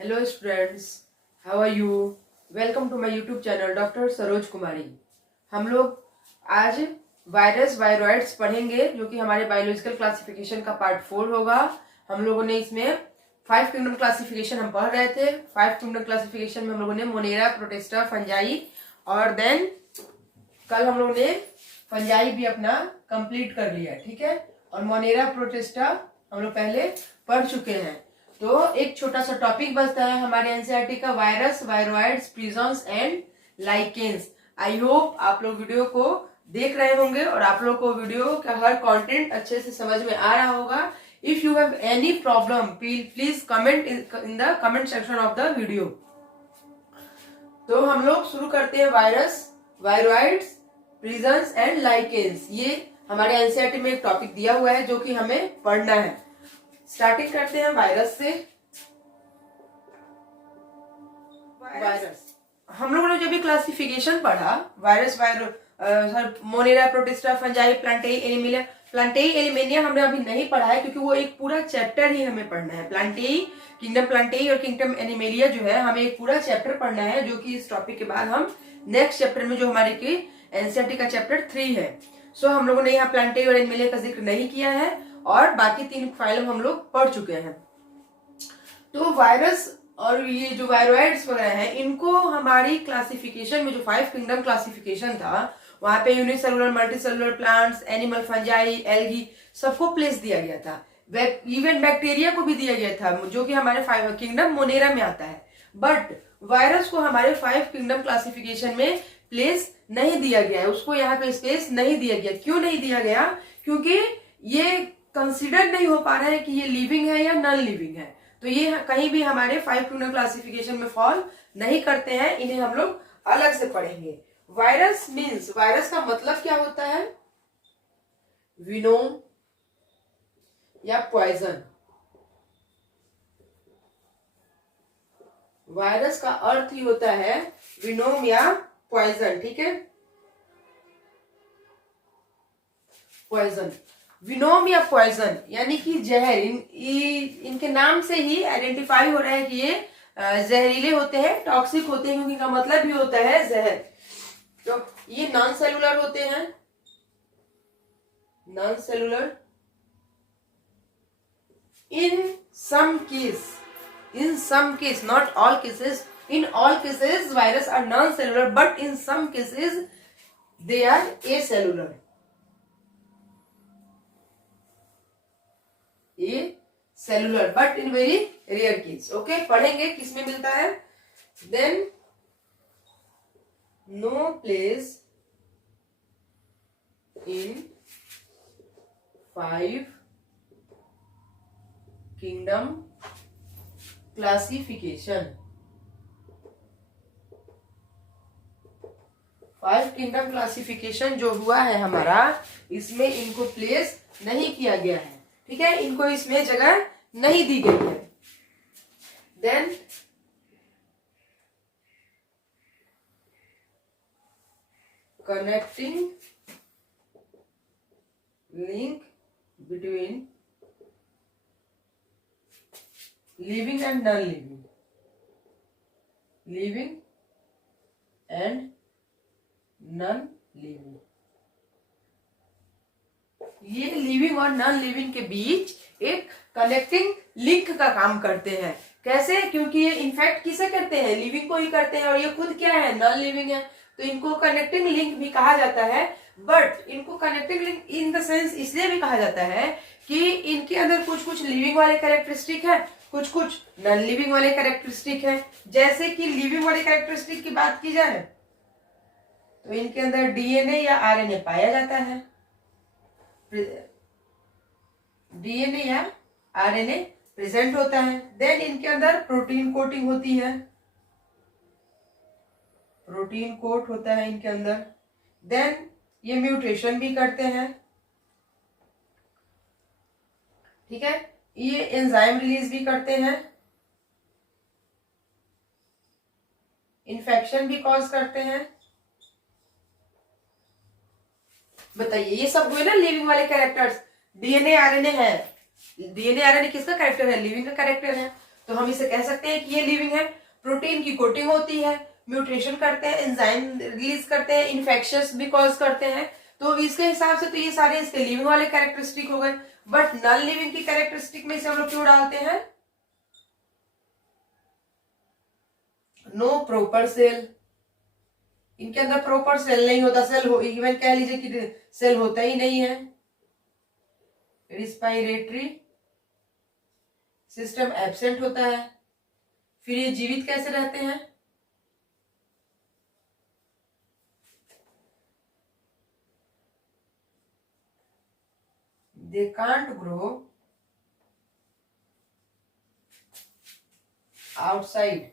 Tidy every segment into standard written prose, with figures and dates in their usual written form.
Hello students, how are you? Welcome to my YouTube channel doctor Saroj Kumari. हम लोग आज virus viroids पढ़ेंगे जो कि हमारे बायोलॉजिकल क्लासिफिकेशन का पार्ट 4 होगा। हम लोगों ने इसमें 5 किंगडम क्लासिफिकेशन हम पढ़ रहे थे। 5 किंगडम क्लासिफिकेशन में हम लोगों ने मोनेरा, प्रोटिस्टा, फंजाई और देन कल हम लोगों ने फंजाई भी अपना कंप्लीट कर लिया, ठीक है। और मोनेरा, प्रोटिस्टा हम लोग पहले पढ़ चुके हैं। तो एक छोटा सा टॉपिक बचता है हमारे एनसीईआरटी का, virus, viroids, prisons and lichens. I hope आप लोग वीडियो को देख रहे होंगे और आप लोग को वीडियो का हर कंटेंट अच्छे से समझ में आ रहा होगा। If you have any problem please comment in the comment section of the video. तो हम लोग शुरू करते हैं virus, viroids, prisons and lichens. ये हमारे एनसीईआरटी में एक टॉपिक दिया हुआ है जो कि हमें पढ़ना है। स्टार्टिंग करते हैं वायरस से। वायरस हम लोगों ने जो भी क्लासिफिकेशन पढ़ा, virus, monera, protista, fungi, plantae, animalia. Plantae एलिमेनिया हमने अभी नहीं पढ़ा है क्योंकि वो एक पूरा चैप्टर ही हमें पढ़ना है। प्लांटेई, किंगडम प्लांटेई और किंगडम एनिमेलिया जो है हमें एक पूरा चैप्टर पढ़ना है, जो कि इस टॉपिक के बाद हम नेक्स्ट चैप्टर में जो हमारे की एनसीईआरटी का चैप्टर 3 है। सो हम लोगों ने यहाँ प्लांटेई और एनिमेलिया का जिक्र नहीं किया है और बाकी 3 फाइलम हम लोग पढ़ चुके हैं। तो वायरस और ये जो वायरॉइड्स वगैरह हैं, इनको हमारी क्लासिफिकेशन में जो 5 किंगडम क्लासिफिकेशन था वहां पे unicellular, multicellular, plants, animal, fungi, algae सबको प्लेस दिया गया था। इवन बैक्टीरिया को भी दिया गया था जो कि हमारे 5 किंगडम मोनेरा में आता है। बट वायरस को हमारे 5 किंगडम क्लासिफिकेशन में प्लेस नहीं दिया गया है, उसको यहाँ पे स्पेस नहीं दिया गया। क्यों नहीं दिया गया? क्योंकि ये कंसिडर नहीं हो पा रहा है कि ये लिविंग है या नॉन लिविंग है। तो ये कहीं भी हमारे 5 किंगडम क्लासिफिकेशन में फॉल नहीं करते हैं, इन्हें हम लोग अलग से पढ़ेंगे। वायरस मीन्स, वायरस का मतलब क्या होता है? विनोम या पॉइजन। वायरस का अर्थ ही होता है विनोम या पॉइजन, ठीक है। पॉइजन, विनोम या पॉइजन यानी कि जहर। इनके नाम से ही आइडेंटिफाई हो रहा है कि ये जहरीले होते हैं, टॉक्सिक होते हैं, क्योंकि इनका मतलब भी होता है जहर। तो ये नॉन सेलुलर होते हैं, non cellular. In some case, not all cases, in all cases virus are non cellular, but in some cases they are acellular. ये cellular but in very rare case. Okay, पढ़ेंगे किस में मिलता है। Then no place in 5 kingdom classification. 5 kingdom classification जो हुआ है हमारा, इसमें इनको प्लेस नहीं किया गया है, ठीक है। इनको इसमें जगह नहीं दी गई है। Then connecting link between living and non living, living and non living. ये लिविंग और नॉन लिविंग के बीच एक कनेक्टिंग लिंक का काम करते हैं। कैसे? क्योंकि ये इन्फेक्ट किसे करते हैं? लिविंग को ही करते हैं, और ये खुद क्या है? नॉन लिविंग है। तो इनको कनेक्टिंग लिंक भी कहा जाता है। बट इनको connecting link in the sense इसलिए भी कहा जाता है कि इनके अंदर कुछ कुछ लिविंग वाले कैरेक्टरिस्टिक है, कुछ कुछ नॉन लिविंग वाले कैरेक्टरिस्टिक है। जैसे कि लिविंग वाले कैरेक्टरिस्टिक की बात की जाए तो इनके अंदर डीएनए या आरएनए पाया जाता है, डीएनए या आरएनए प्रेजेंट होता है। देन इनके अंदर प्रोटीन कोटिंग होती है, प्रोटीन कोट होता है इनके अंदर। देन ये म्यूटेशन भी करते हैं, ठीक है। ये एंजाइम रिलीज भी करते हैं, इन्फेक्शन भी कॉज करते हैं। बताइए, ये सब हुए ना लिविंग वाले कैरेक्टर्स। डीएनए आरएनए है, डीएनए आरएनए किसका कैरेक्टर है? लिविंग का कैरेक्टर है। तो हम इसे कह सकते हैं कि ये लिविंग है। प्रोटीन की कोटिंग होती है, म्यूटेशन करते हैं, एंजाइम रिलीज करते हैं, इन्फेक्शंस भी कॉज करते हैं। तो इसके हिसाब से तो ये सारे इसके लिविंग वाले कैरेक्टरिस्टिक हो गए। बट नॉन लिविंग की कैरेक्टरिस्टिक में से हम लोग क्यों डालते हैं? नो प्रोपर सेल, इनके अंदर प्रॉपर सेल नहीं होता। सेल हो इवन कह लीजिए कि सेल होता ही नहीं है। रिस्पायरेटरी सिस्टम एब्सेंट होता है। फिर ये जीवित कैसे रहते हैं? They can't grow outside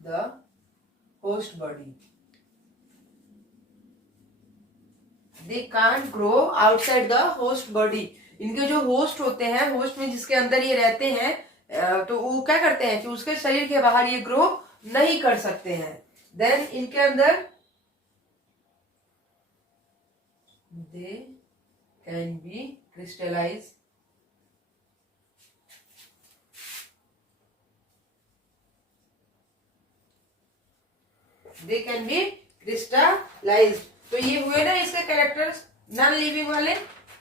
the host body. They can't grow outside the host body. इनके जो होस्ट होते हैं, होस्ट में जिसके अंदर ये रहते हैं, तो वो क्या करते हैं कि उसके शरीर के बाहर ये ग्रो नहीं कर सकते हैं। देन इनके अंदर they can be crystallise they can be crystallise. तो ये हुए ना इसके कैरेक्टर्स नॉन लिविंग वाले,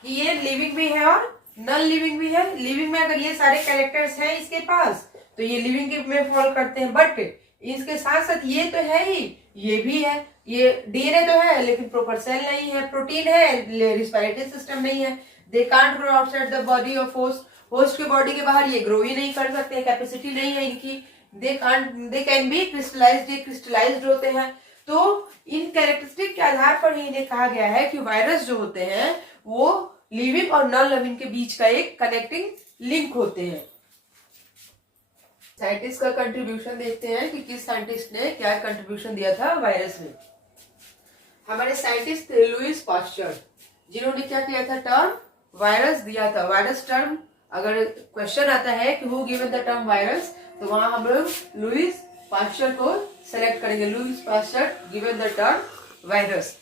कि ये लिविंग भी है और नॉन लिविंग भी है। लिविंग में अगर ये सारे कैरेक्टर्स हैं इसके पास तो ये लिविंग के में फॉल करते हैं। बट इसके साथ साथ ये तो है ही, ये भी है। ये डीएनए तो है लेकिन प्रॉपर सेल नहीं है, प्रोटीन है, रिस्पायरेटरी सिस्टम नहीं है। They can't grow outside the body of host, host के बॉडी के बाहर ये ग्रो ही नहीं कर सकते, कैपेसिटी नहीं है इनकी। दे कैन बी क्रिस्टलाइज्ड, ये क्रिस्टलाइज्ड होते हैं। तो इन कैरेक्टरिस्टिक के आधार पर ही इन्हें कहा गया है कि वायरस जो होते हैं वो लिविंग और नॉन लिविंग के बीच का एक कनेक्टिंग लिंक होते हैं। साइंटिस्ट का कंट्रीब्यूशन देखते हैं कि किस साइंटिस्ट ने क्या कंट्रीब्यूशन दिया था वायरस में। हमारे साइंटिस्ट थे लुईस पास्चर, जिन्होंने क्या किया था, टर्म वायरस दिया था। वायरस टर्म अगर क्वेश्चन आता है कि who given the term virus, तो वहां हम लोग लुईस पास्चर को सेलेक्ट करेंगे। Louis Pasteur given the term virus.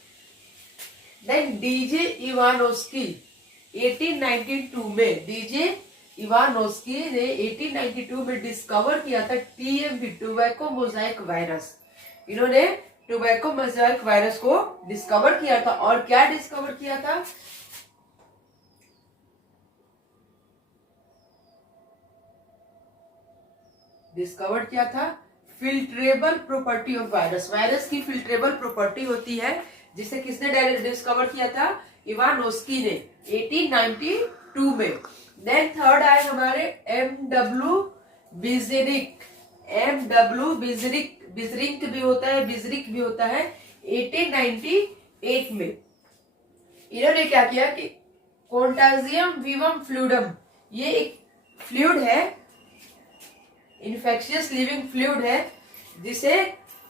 Then DJ Ivanowsky 1892 में, डीजे इवानोस्की ने 1892 में डिस्कवर किया था टीएमवी, टोबैको मोजाइक वायरस। इन्होंने टोबैको मोजाइक वायरस को डिस्कवर किया था। और क्या डिस्कवर किया था? डिस्कवर किया था फिल्ट्रेबल प्रॉपर्टी ऑफ वायरस। वायरस की फिल्ट्रेबल प्रॉपर्टी होती है, जिसे किसने डिस्कवर किया था? इवानोस्की ने 1892 में। देन थर्ड आए हमारे एमडब्ल्यू बिजरिक। एमडब्ल्यू बिजरिक, बिजरिंक भी होता है, बिजरिक भी होता है, 1898 में। इन्होंने क्या किया कि कॉन्टाजियम विवम फ्लूइडम, ये एक फ्लूइड है, इन्फेक्शियस लिविंग फ्लूइड है, जिसे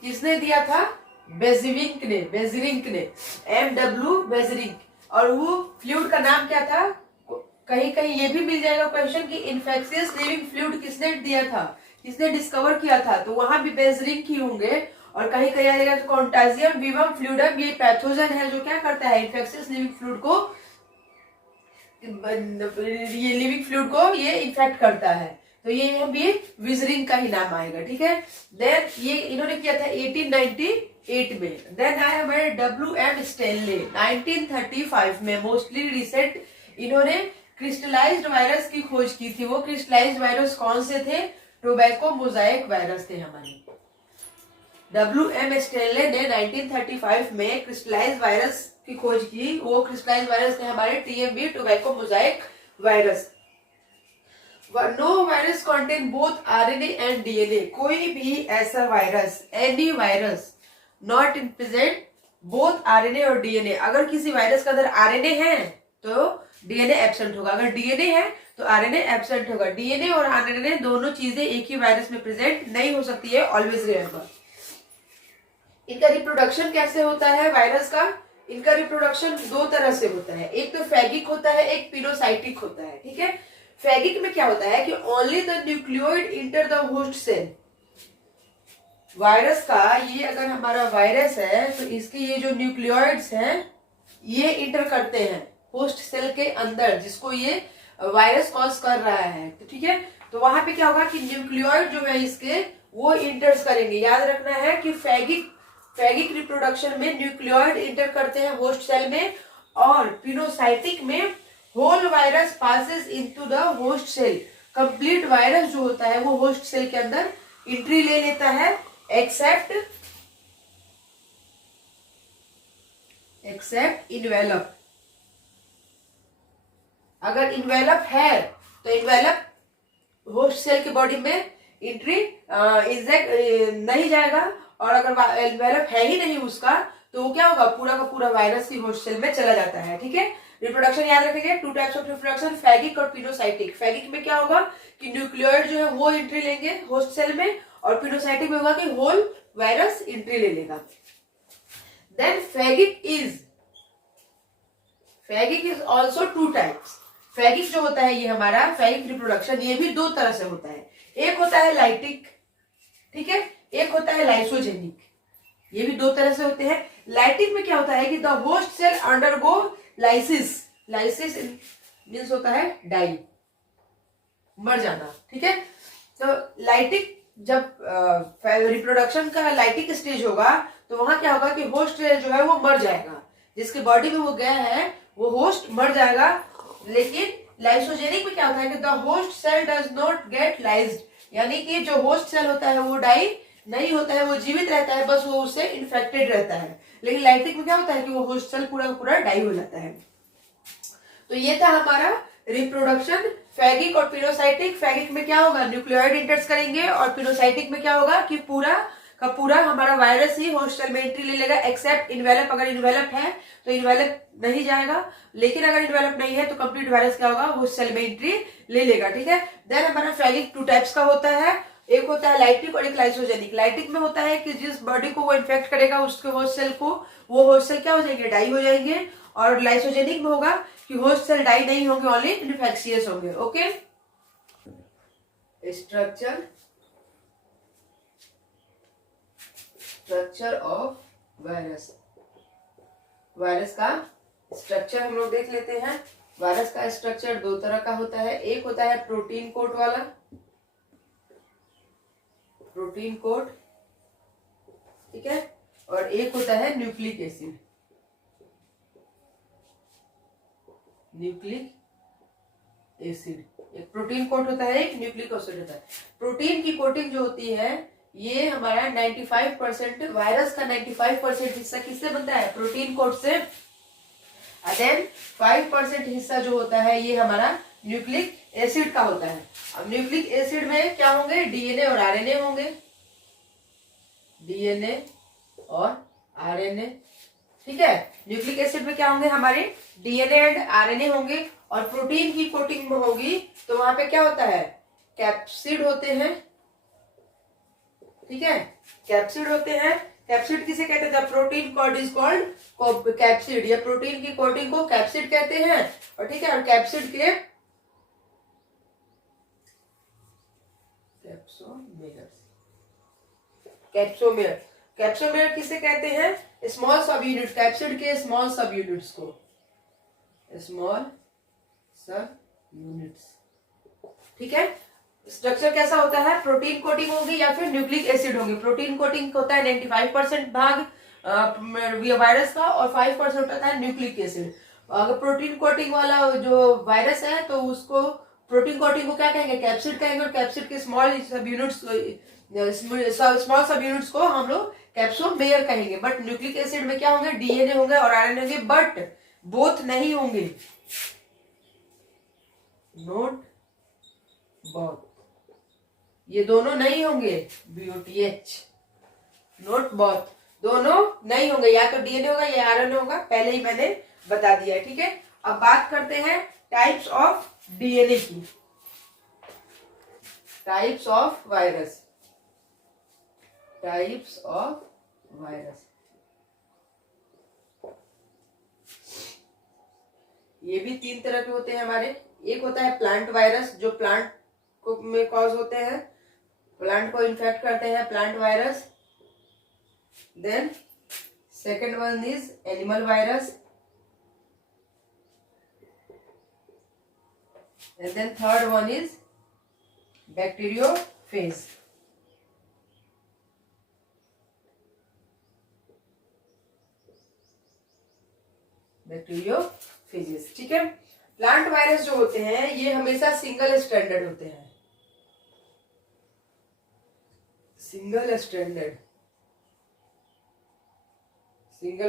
किसने दिया था? बेजरिंक ने, बेजरिंक ने, एमडब्ल्यू बेजरिंक। और वो फ्लूइड का नाम क्या था? कहीं कहीं ये भी मिल जाएगा क्वेश्चन कि इन्फेक्शियस लिविंग फ्लूइड किसने दिया था, किसने डिस्कवर किया था, तो वहां भी बेजरिंक ही होंगे। और कहीं कहीं आ जाएगा कॉन्टाजियम विवम फ्लूइडम, ये पैथोजन है जो क्या करता है, इन्फेक्शियस लिविंग फ्लूइड को, ये लिविंग फ्लूइड को ये इन्फेक्ट करता है। तो ये भी विजरिंग का ही नाम आएगा, ठीक है। देन ये इन्होंने किया था 1898 में। देन आया हमारे डब्ल्यू.एम. स्टेनले 1935 में, मोस्टली रिसेंट। इन्होंने क्रिस्टलाइज्ड वायरस की खोज की थी। वो क्रिस्टलाइज्ड वायरस कौन से थे? टोबैको मोजाइक वायरस थे हमारे। डब्ल्यू.एम. स्टेनले ने 1935 में क्रिस्टलाइज्ड वायरस की खोज की। वो क्रिस्टलाइज्ड वायरस थे हमारे TMV, tobacco mosaic virus. No virus contain both RNA and DNA. कोई भी ऐसा virus, any virus not in present both RNA और डीएनए। अगर किसी वायरस के अंदर आरएनए है तो डीएनए एब्सेंट होगा, अगर डीएनए है तो आरएनए एब्सेंट होगा। डीएनए और आरएनए दोनों चीजें एक ही वायरस में प्रेजेंट नहीं हो सकती है, ऑलवेज रिमेंबर। इनका रिप्रोडक्शन कैसे होता है वायरस का? इनका रिप्रोडक्शन दो तरह से होता है, एक तो फैगिक होता है, एक पिनोसाइटिक होता है, ठीक है। फैगिक में क्या होता है कि only the nucleoid enter the host cell. Virus का ये अगर हमारा वायरस है तो इसके ये जो न्यूक्लियोइड्स हैं ये इंटर करते हैं होस्ट सेल के अंदर, जिसको ये वायरस कॉज कर रहा है, तो ठीक है। तो वहां पे क्या होगा कि न्यूक्लियोइड जो है इसके वो इंटर्स करेंगे। याद रखना है कि फैगिक रिप्रोडक्शन में न्यूक्लियोइड इंटर करते हैं होस्ट सेल में, और पिनोसाइटिक में whole virus passes into the host cell. Complete virus जो होता है वो होस्ट सेल के अंदर एंट्री ले लेता है, एक्सेप्ट इन्वेलप। अगर इन्वेलप है तो इन्वेलप होस्ट सेल की बॉडी में एंट्री इंजेक्ट नहीं जाएगा, और अगर इन्वेलप है ही नहीं उसका तो वो क्या होगा, पूरा का पूरा वायरस की होस्ट सेल में चला जाता है, ठीक है। रिप्रोडक्शन याद रखेंगे, 2 टाइप्स ऑफ रिप्रोडक्शन, फैगिक और पिनोसाइटिक। फैगिक में क्या होगा कि न्यूक्लियोइड जो है वो एंट्री लेंगे होस्ट सेल में, और पिनोसाइटिक में होगा कि होल वायरस एंट्री ले लेगा। Then phagic is also 2 types. Phagic जो होता है ये हमारा फैगिक रिप्रोडक्शन, ये भी 2 तरह से होता है। एक होता है लाइटिक, ठीक है, एक होता है लाइसोजेनिक। ये भी 2 तरह से होते हैं। लाइटिक में क्या होता है कि the host cell undergo lysis means होता है डाई, मर जाना, ठीक है। तो लाइटिक जब रिप्रोडक्शन का लाइटिक स्टेज होगा तो वहां क्या होगा कि होस्ट सेल जो है वो मर जाएगा, जिसके बॉडी में वो गया है वो होस्ट मर जाएगा। लेकिन लाइसोजेनिक में क्या होता है कि the host cell does not get lysed, यानी कि जो होस्ट सेल होता है वो डाई नहीं होता है, वो जीवित रहता है, बस वो उससे इन्फेक्टेड रहता है। लेकिन लाइटिक में क्या होता है कि वो होस्ट सेल पूरा पूरा डाई हो जाता है। तो ये था हमारा रिप्रोडक्शन फैगिक और पिनोसाइटिक। फैगिक में क्या होगा, न्यूक्लियोइड इंटर्स करेंगे, और पिनोसाइटिक में क्या होगा कि पूरा का पूरा हमारा वायरस ही होस्ट सेल में एंट्री ले लेगा, एक्सेप्ट इन्वेलप। अगर इन्वेलप है तो इन्वेलप नहीं जाएगा, लेकिन अगर इन्वेलप नहीं है तो कंप्लीट वायरस क्या होगा, होस्ट सेल में एंट्री ले लेगा, ठीक है। देन हमारा फैगिक 2 टाइप्स का होता है, एक होता है लाइटिक और एक लाइसोजेनिक। लाइटिक में होता है कि जिस बॉडी को वो इन्फेक्ट करेगा उसके होस्ट सेल को, वो होस्ट सेल क्या हो जाएंगे, डाई हो जाएंगे। और लाइसोजेनिक में होगा कि होस्ट सेल डाई नहीं होंगे, ओनली इन्फेक्शियस होंगे, okay. Structure of virus. Virus का स्ट्रक्चर हम लोग देख लेते हैं। वायरस का स्ट्रक्चर 2 तरह का होता है, एक होता है प्रोटीन कोट वाला, प्रोटीन कोट, ठीक है, और एक होता है न्यूक्लिक एसिड, एक प्रोटीन कोट होता है, एक न्यूक्लिक एसिड होता है। प्रोटीन की कोटिंग जो होती है ये हमारा 95% वायरस का 95% हिस्सा किससे बनता है, प्रोटीन कोट से। देन 5% हिस्सा जो होता है ये हमारा न्यूक्लिक एसिड का होता है। अब न्यूक्लिक एसिड में क्या होंगे, डीएनए और आरएनए होंगे, डीएनए और आरएनए, ठीक है। न्यूक्लिक एसिड में क्या होंगे, हमारे डीएनए एंड आरएनए होंगे। और प्रोटीन की कोटिंग में होगी तो वहां पे क्या होता है, कैप्सिड होते हैं, ठीक है, कैप्सिड होते हैं। कैप्सिड किसे कहते हैं, the protein code is called capsid, या प्रोटीन की कोटिंग को कैप्सिड कहते हैं, और ठीक है। और कैप्सिड के कैप्सोमेयर किसे कहते हैं, स्मॉल सब यूनिट, कैप्सिड के स्मॉल सब यूनिट्स को, स्मॉल सब यूनिट्स, ठीक है। स्ट्रक्चर कैसा होता है, प्रोटीन कोटिंग होगी या फिर न्यूक्लिक एसिड होगी। प्रोटीन कोटिंग होता है 95% भाग वायरस का, और 5% होता है न्यूक्लिक एसिड। अगर प्रोटीन कोटिंग वाला जो वायरस है तो उसको प्रोटीन कोटिंग को क्या कहेंगे, कैप्सिड कहेंगे, और कैप्सिड के स्मॉल सब यूनिट्स को हम लोग कैप्सोमेयर कहेंगे। बट न्यूक्लिक एसिड में क्या होंगे, डीएनए होंगे और आरएनए होंगे, बट बोथ नहीं होंगे, नोट बोथ, ये दोनों नहीं होंगे, BOTH, नोट बोथ, दोनों नहीं होंगे, या तो डीएनए होगा या आरएनए होगा, पहले ही मैंने बता दिया है, ठीक है। अब बात करते हैं टाइप्स ऑफ डीएनए की, types of virus, types of virus. ये भी 3 तरह के होते हैं हमारे। एक होता है प्लांट वायरस, जो प्लांट में कॉज होते हैं, प्लांट को इन्फेक्ट करते हैं, plant virus. Then second one is animal virus, and then third one is bacteriophage. Bacteriophages, ठीक है। प्लांट वायरस जो होते हैं ये हमेशा सिंगल स्ट्रैंडेड होते हैं, सिंगल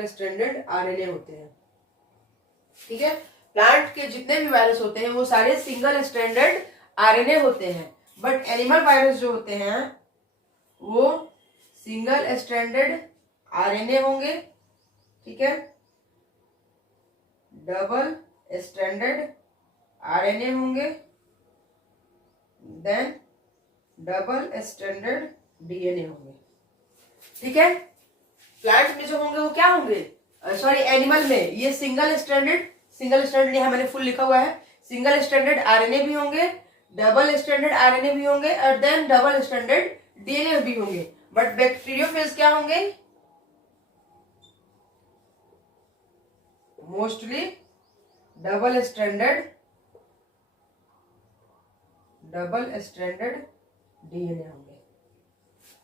स्ट्रैंडेड आरएनए होते हैं, ठीक है। प्लांट के जितने भी वायरस होते हैं वो सारे सिंगल स्ट्रैंडेड आरएनए होते हैं, बट एनिमल वायरस जो होते हैं वो सिंगल स्ट्रैंडेड आरएनए होंगे, ठीक है। डबल स्ट्रैंडेड आरएनए होंगे, देन डबल स्ट्रैंडेड डीएनए होंगे, ठीक है। प्लांट में जो होंगे वो क्या होंगे, सॉरी एनिमल में ये सिंगल स्ट्रैंडेड यहाँ मैंने फुल लिखा हुआ है, सिंगल स्ट्रैंडेड आरएनए भी होंगे, डबल स्ट्रैंडेड आरएनए भी होंगे और देन डबल स्ट्रैंडेड डीएनए भी होंगे। बट बैक्टीरियोफेज क्या होंगे, मोस्टली डबल स्ट्रैंडेड डीएनए होंगे।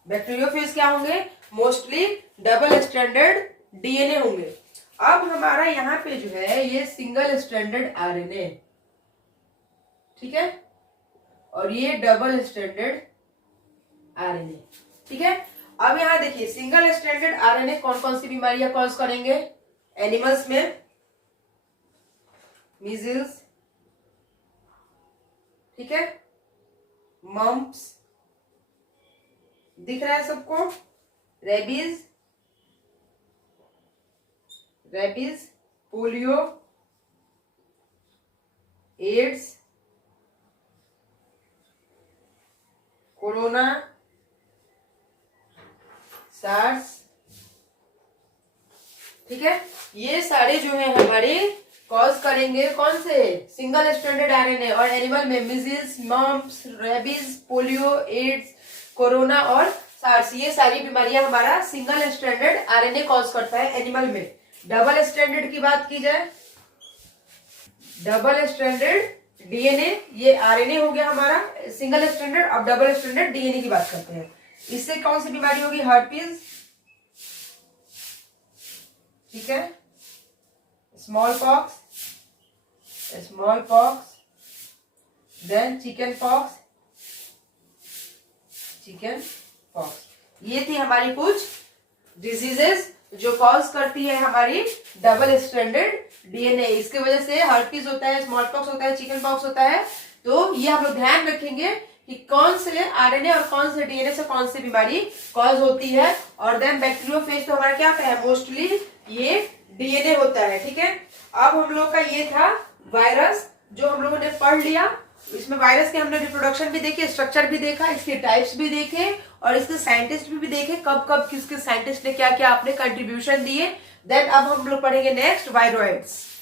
बैक्टीरियोफेज क्या होंगे, मोस्टली डबल स्ट्रैंडेड डीएनए होंगे। अब हमारा यहाँ पे जो है ये सिंगल स्ट्रैंडेड आरएनए, ठीक है, और ये डबल स्ट्रैंडेड आरएनए, ठीक है। अब यहाँ देखिए सिंगल स्ट्रैंडेड आरएनए कौन कौन सी बीमारियां कॉज करेंगे एनिमल्स में, मीजल्स, ठीक है, मम्प्स दिख रहा है सबको, rabies, polio, AIDS, corona, SARS, ठीक है। ये सारे जो है हमारे कॉज करेंगे कौन से, सिंगल स्ट्रैंडेड आरएनए, और एनिमल में measles, mumps, rabies, polio, AIDS, corona और सार्स, ये सारी बीमारियां हमारा सिंगल स्ट्रैंडेड आरएनए कॉज करता है एनिमल में। डबल स्ट्रैंडेड की बात की जाए, डबल स्ट्रैंडेड डीएनए, ये आरएनए हो गया हमारा सिंगल स्ट्रैंडेड। अब डबल स्ट्रैंडेड डीएनए की बात करते हैं, इससे कौन सी बीमारी होगी, हर्पीज, ठीक है, smallpox, then chickenpox. ये थी हमारी कुछ डिजीजेस जो कॉज करती है हमारी डबल स्ट्रैंडेड डीएनए। इसके वजह से हर्पीज होता है, स्मॉल पॉक्स होता है, चिकन पॉक्स होता है। तो ये हम लोग ध्यान रखेंगे कि कौन से आरएनए और कौन से डीएनए से कौन सी बीमारी कॉज होती है। और देन बैक्टीरियोफेज तो हमारा क्या है, मोस्टली ये डीएनए होता है, ठीक है। अब हम लोग का ये था वायरस जो हम लोगों ने पढ़ लिया। इसमें वायरस के हमने रिप्रोडक्शन भी देखे, स्ट्रक्चर भी देखा, इसके टाइप्स भी देखे और इसके साइंटिस्ट भी देखे, कब कब किसके साइंटिस्ट ने क्या क्या अपने कंट्रीब्यूशन दिए। देन अब हम लोग पढ़ेंगे नेक्स्ट वायरॉइड्स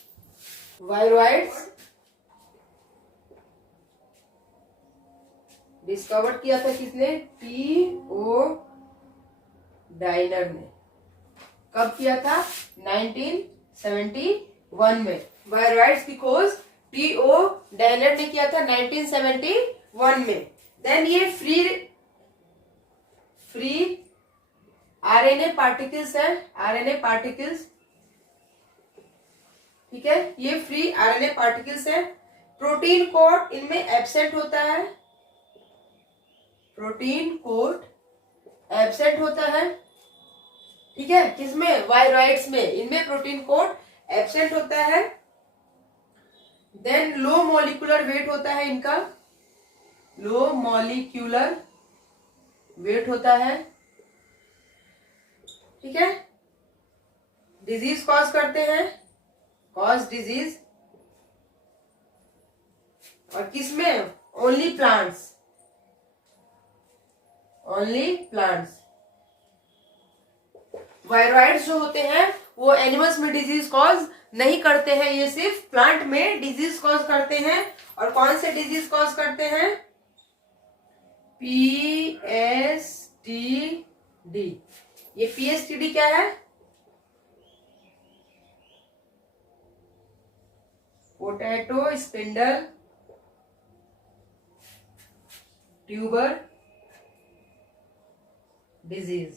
डिस्कवर किया था किसने, T.O. डाइनर ने। कब किया था, 1971 में। वायरॉइड्स की खोज T.O. डाइनर ने किया था 1971 में। देन ये फ्री आरएनए पार्टिकल्स है, ठीक है, ये फ्री आरएनए पार्टिकल्स है। प्रोटीन कोड इनमें एब्सेंट होता है, ठीक है, किसमें, वायरॉइड्स में, इनमें प्रोटीन कोड एब्सेंट होता है। देन लो मॉलिक्यूलर वेट होता है इनका, होता है, ठीक है। डिजीज कॉज करते हैं, डिजीज, और किसमें, ओनली प्लांट्स। वायरॉइड्स जो होते हैं वो एनिमल्स में डिजीज कॉज नहीं करते हैं, ये सिर्फ प्लांट में डिजीज कॉज करते हैं। और कौन से डिजीज कॉज करते हैं, PSTD। ये PSTD क्या है, potato spindle tuber disease,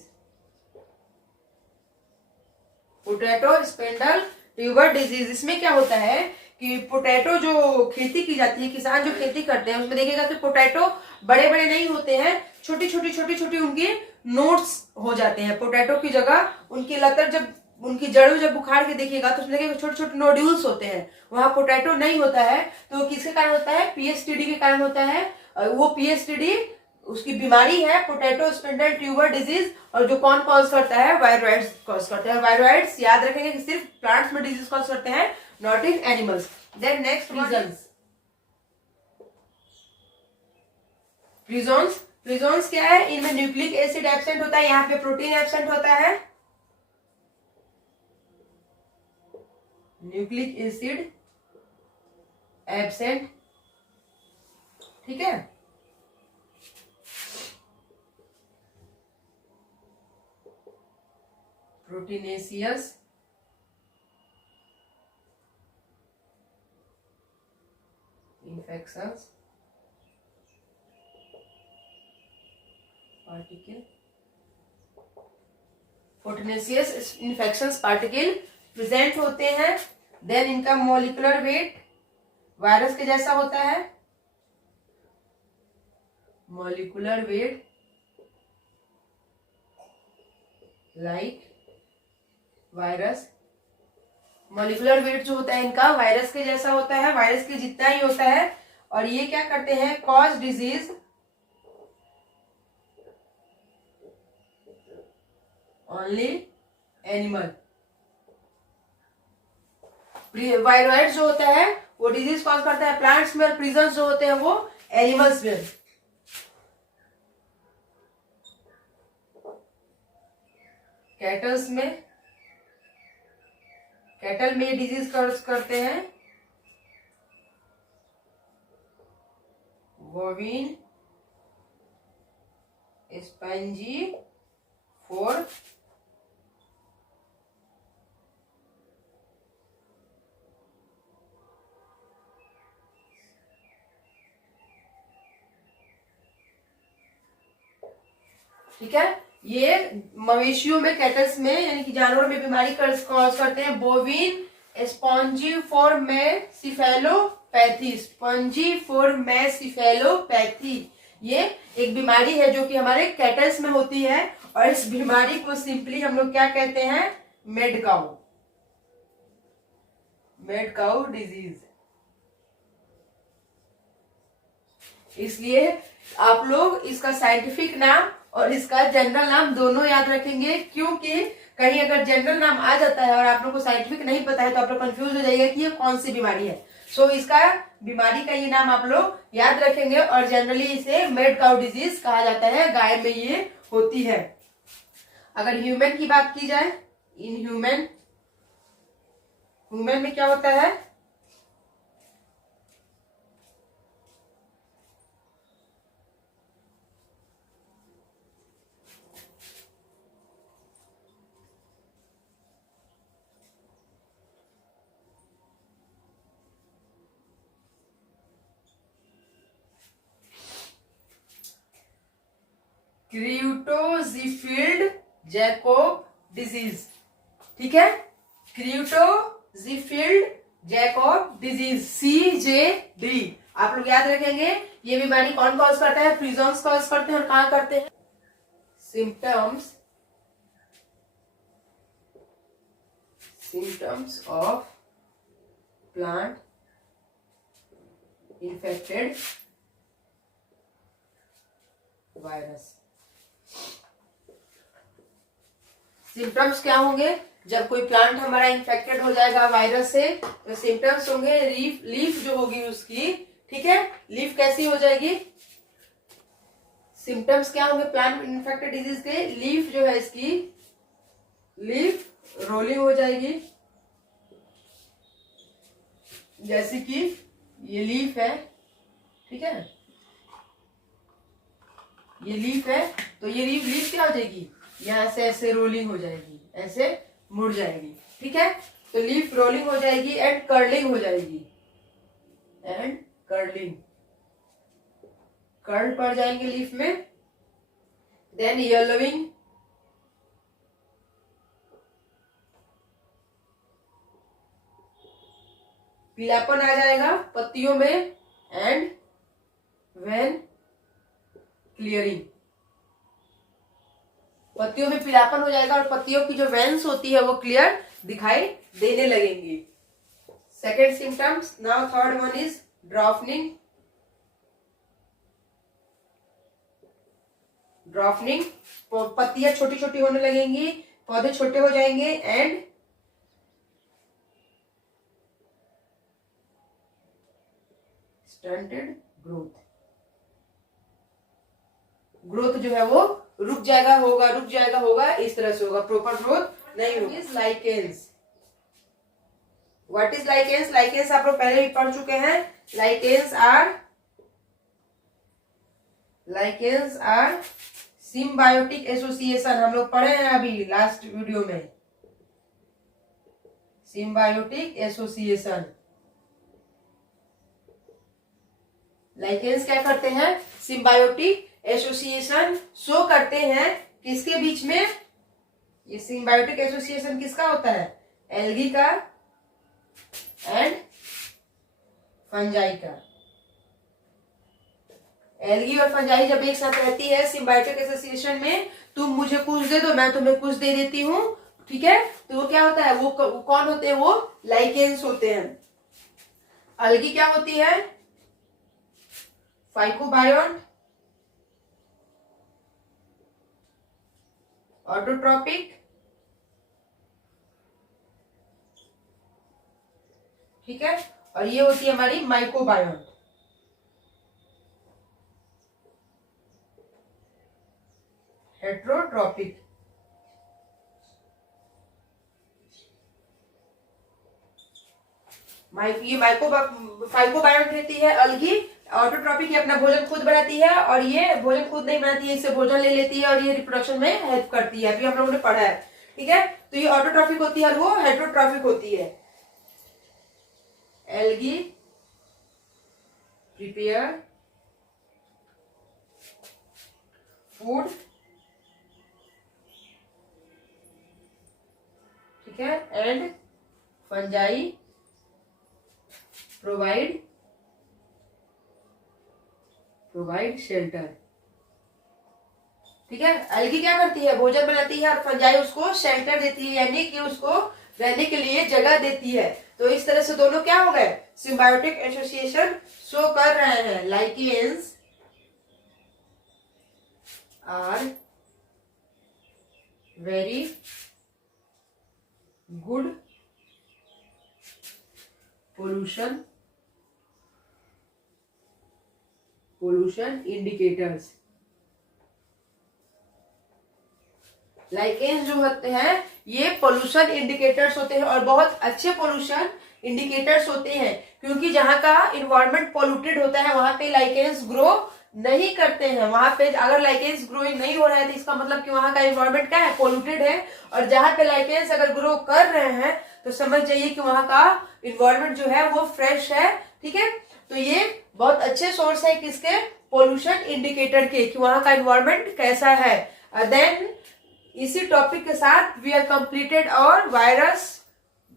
potato spindle tuber disease. इसमें क्या होता है कि पोटैटो जो खेती की जाती है, किसान जो खेती करते हैं उसमें देखिएगा कि पोटैटो बड़े बड़े नहीं होते हैं, छोटी छोटी उनकी नोट्स हो जाते हैं। पोटैटो की जगह उनकी लतर, जब उनकी जड़ों जब बुखार के देखिएगा तो उसमें देखिएगा छोटे छोटे नोड्यूल्स होते हैं, वहां पोटैटो नहीं होता है। तो किसके कारण होता है? पीएसटीडी के कारण होता है। वो पीएसटीडी उसकी बीमारी है पोटैटो स्पिंडल ट्यूबर डिजीज, और जो कौन कॉज करता है? वायरोइड्स कॉज करते हैं। वायरोइड्स याद रखेंगे कि सिर्फ प्लांट्स में डिजीज कॉज करते हैं, not in animals. Then next reasons. Prions क्या है? इनमें न्यूक्लिक एसिड एब्सेंट होता है, यहाँ पे प्रोटीन एब्सेंट होता है। न्यूक्लिक एसिड एब्सेंट, ठीक है। Proteinaceous infections particle, proteinaceous infections particle present होते हैं। देन इनका मॉलिक्यूलर वेट वायरस के जैसा होता है, molecular weight like virus. Molecular weight जो होता है इनका वायरस के जैसा होता है, वायरस के जितना ही होता है। और ये क्या करते हैं? Cause disease only animal. Viroid जो होता है वो डिजीज कॉज करता है प्लांट्स में, और प्रिजन्स जो होते हैं वो एनिमल्स में। कैटल्स में, कैटल में डिजीज कॉज करते हैं बोविन स्पंजी फोर ठीक है। ये मवेशियों में, कैटल्स में यानी कि जानवरों में बीमारी कॉज करते हैं बोविन स्पॉन्जीफोर्मेसिफेलोपैथी। स्पॉन्जीफोर्मेसिफेलोपैथी ये एक बीमारी है जो कि हमारे कैटल्स में होती है, और इस बीमारी को सिंपली हम लोग क्या कहते हैं? Made cow disease. इसलिए आप लोग इसका साइंटिफिक नाम और इसका जनरल नाम दोनों याद रखेंगे, क्योंकि कहीं अगर जनरल नाम आ जाता है और आप लोग को साइंटिफिक नहीं पता है तो आप लोग कंफ्यूज हो जाइएगा कि ये कौन सी बीमारी है। सो इसका बीमारी का ये नाम आप लोग याद रखेंगे, और जनरली इसे मेड काउ डिजीज कहा जाता है, गाय में ये होती है। अगर ह्यूमन की बात की जाए, इन ह्यूमन में क्या होता है? क्रियूटोजीफिल्ड जैकोब डिजीज, ठीक है। क्रियूटोजीफिल्ड जैकोब डिजीज, CJD आप लोग याद रखेंगे। ये बीमारी कौन कॉज करता है? प्रिजन्स कॉज करते हैं। और कहां करते हैं? Symptoms of plant infected virus. Symptoms क्या होंगे? जब कोई प्लांट हमारा इन्फेक्टेड हो जाएगा वायरस से तो सिम्टम्स होंगे, लीफ जो होगी उसकी, ठीक है, लीफ कैसी हो जाएगी? सिम्टम्स क्या होंगे प्लांट इन्फेक्टेड डिजीज के? लीफ जो है इसकी, लीफ रोलिंग हो जाएगी, जैसे कि ये लीफ है, ठीक है, ये लीफ है, तो ये लीफ क्या हो जाएगी? यहां से ऐसे रोलिंग हो जाएगी, ऐसे मुड़ जाएगी, ठीक है। तो लीफ रोलिंग हो जाएगी एंड कर्लिंग हो जाएगी, कर्ल पड़ जाएंगे लीफ में। देन येलोइंग, पीलापन आ जाएगा पत्तियों में। एंड व्हेन क्लियरिंग, पत्तियों में पीलापन हो जाएगा और पत्तियों की जो वेन्स होती है वो क्लियर दिखाई देने लगेंगी। Second symptoms. Now third one is dwarfing. Dwarfing, पत्तियां छोटी छोटी होने लगेंगी, पौधे छोटे हो जाएंगे। एंड स्टंटेड ग्रोथ, ग्रोथ जो है वो रुक जाएगा होगा, इस तरह से होगा, प्रॉपर ग्रोथ नहीं होगी। Lichens, what is lichens? Lichens आप लोग पहले भी पढ़ चुके हैं। लाइकेंस आर सिम्बायोटिक एसोसिएशन, हम लोग पढ़े हैं अभी लास्ट वीडियो में। सिम्बायोटिक एसोसिएशन, लाइकेंस क्या करते हैं? सिम्बायोटिक एसोसिएशन शो करते हैं किसके बीच में? ये सिम्बायोटिक एसोसिएशन किसका होता है? एल्गी का एंड फंजाई का। एल्गी और फंजाई जब एक साथ रहती है सिम्बायोटिक एसोसिएशन में, तुम मुझे कुछ दे दो, मैं तुम्हें कुछ दे देती हूँ, ठीक है, तो वो क्या होता है? वो कौन होते हैं? वो लाइकेंस होते हैं। एल्गी क्या होती है? फाइकोबायोन्ट, ऑटोट्रॉपिक, ठीक है, और ये होती है हमारी माइकोबायोन्ट। हेट्रोट्रॉपिक, ये फाइकोबायोन्ट रहती है एल्गी। ऑटोट्रॉपिक ये अपना भोजन खुद बनाती है, और ये भोजन खुद नहीं बनाती है, इससे भोजन ले लेती है और ये रिप्रोडक्शन में हेल्प करती है। अभी हम लोगों ने पढ़ा है, ठीक है। तो ये ऑटोट्रॉपिक होती है और वो हेट्रोट्रॉपिक होती है। एल्गी प्रिपेयर फूड, ठीक है, एंड फंजाई प्रोवाइड शेल्टर, ठीक है। एल्गी क्या करती है? भोजन बनाती है और फंजाई उसको शेल्टर देती है, यानी कि उसको रहने के लिए जगह देती है। तो इस तरह से दोनों क्या हो गए? सिम्बायोटिक एसोसिएशन शो कर रहे हैं। Lichens are very good pollution indicators. Lichens जो होते हैं ये पोल्यूशन इंडिकेटर्स होते हैं, और बहुत अच्छे पोल्यूशन इंडिकेटर्स होते हैं, क्योंकि जहां का इन्वायरमेंट पोल्यूटेड होता है वहां पे लाइकेंस ग्रो नहीं करते हैं। वहां पे अगर लाइकेंस ग्रोइंग नहीं हो रहा है तो इसका मतलब कि वहां का इन्वायरमेंट क्या है? पोल्यूटेड है। और जहां पे लाइकेंस अगर ग्रो कर रहे हैं तो समझ जाइए कि वहां का इन्वायरमेंट जो है वो फ्रेश है, ठीक है। तो ये बहुत अच्छे सोर्स है किसके? पोल्यूशन इंडिकेटर के, कि वहां का इन्वायरमेंट कैसा है। देन इसी टॉपिक के साथ वी आर कंप्लीटेड और virus,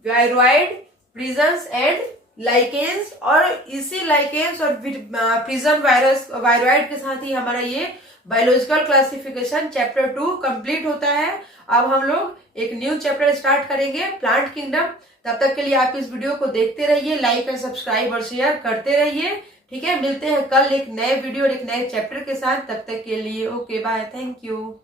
viroid, prisons and lichens. और इसी लाइकेंस और प्रिजन, वायरस, वायरॉइड के साथ ही हमारा ये बायोलॉजिकल क्लासिफिकेशन चैप्टर 2 कंप्लीट होता है। अब हम लोग एक न्यू चैप्टर स्टार्ट करेंगे, प्लांट किंगडम। तब तक के लिए आप इस वीडियो को देखते रहिए, लाइक एंड सब्सक्राइब और शेयर करते रहिए, ठीक है। मिलते हैं कल एक नए वीडियो और एक नए चैप्टर के साथ। तब तक के लिए ओके बाय, थैंक यू।